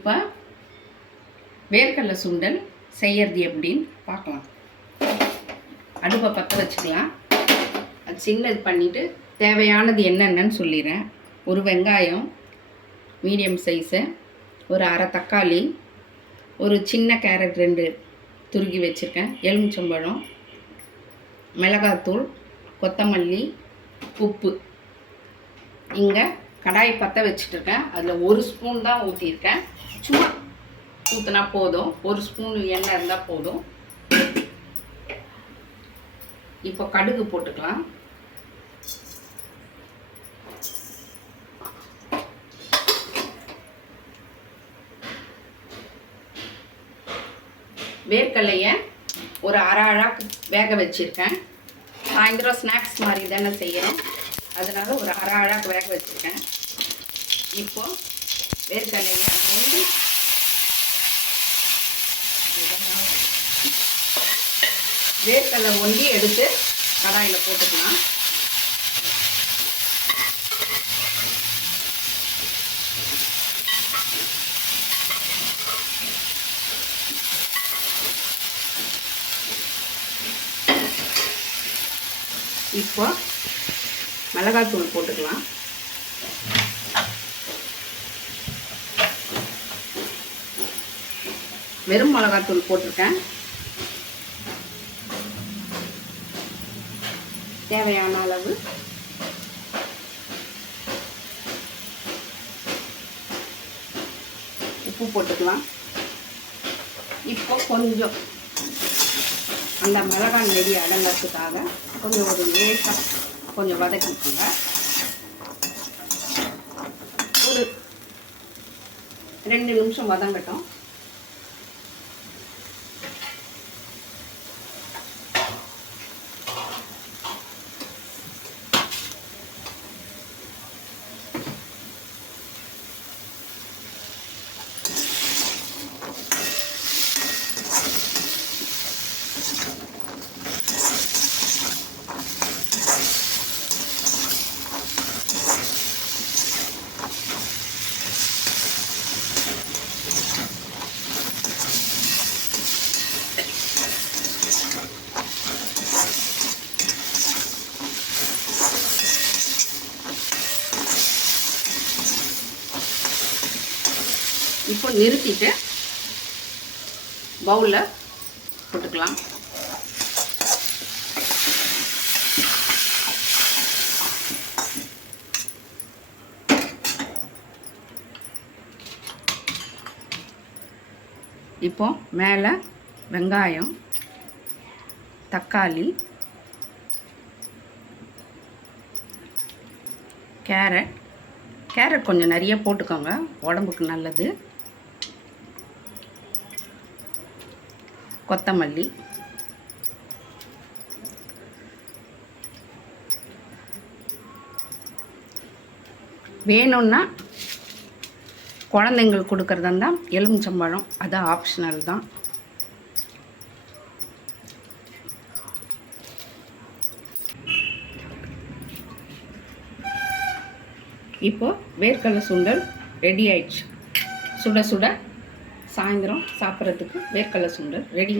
இப்போ வேர்க்கடலை சுண்டல் செய்யறது எப்படின்னு பார்க்கலாம். அடுப்பை பற்ற வச்சுக்கலாம். அது சின்னது பண்ணிவிட்டு தேவையானது என்னென்னு சொல்லிடுறேன். ஒரு வெங்காயம் மீடியம் சைஸு, ஒரு அரை தக்காளி, ஒரு சின்ன கேரட் 2 துருகி வச்சுருக்கேன், எலுமிச்சம்பழம், மிளகாத்தூள், கொத்தமல்லி, உப்பு. இங்கே கடாயை பற்ற வச்சுட்ருக்கேன். அதில் 1 ஸ்பூன் தான் ஊற்றிருக்கேன். சும்மா ஊற்றினா போதும், 1 ஸ்பூன் எண்ணெய் இருந்தால் போதும். இப்போ கடுகு போட்டுக்கலாம். வேர்க்கடலையை ஒரு அரை அழாக்கு வேக வச்சுருக்கேன். சாயந்தரம் ஸ்நாக்ஸ் மாதிரி தானே செய்கிறோம், அதனால் ஒரு அரை அழாக்கு வேக வச்சுருக்கேன். இப்போது வேர்க்கடலையை வேர்க்கடலை ஒண்டி எடுத்து கடாயில் போட்டுக்கலாம். இப்போ மிளகாத்தூள் போட்டுக்கலாம். வெறும் மிளகாத்தூள் போட்டிருக்கேன். தேவையான அளவு உப்பு போட்டுக்கலாம். இப்போ கொஞ்சம் அந்த மிளகாய் நெடி அடங்கிறதுக்காக கொஞ்சம் ஒரு லேசாக கொஞ்சம் வதக்கிக்கோங்க. ஒரு 2 நிமிஷம் வதங்கட்டும். இப்போ நிறுத்திட்டு பவுலில் போட்டுக்கலாம். இப்போ மேலே வெங்காயம், தக்காளி, கேரட் கொஞ்சம் நிறைய போட்டுக்கோங்க, உடம்புக்கு நல்லது. கொத்தமல்லி, வேணும்னா குழந்தைங்களுக்கு கொடுக்கறதா இருந்தால் எலுமிச்சம்பழம், அது ஆப்ஷனல் தான். இப்போது வேர்க்கடலை சுண்டல் ரெடி ஆயிடுச்சு. சுட சுட சாயந்தரம் சாப்பிட்றதுக்கு வேர்க்கடலை சுண்டல் ரெடி.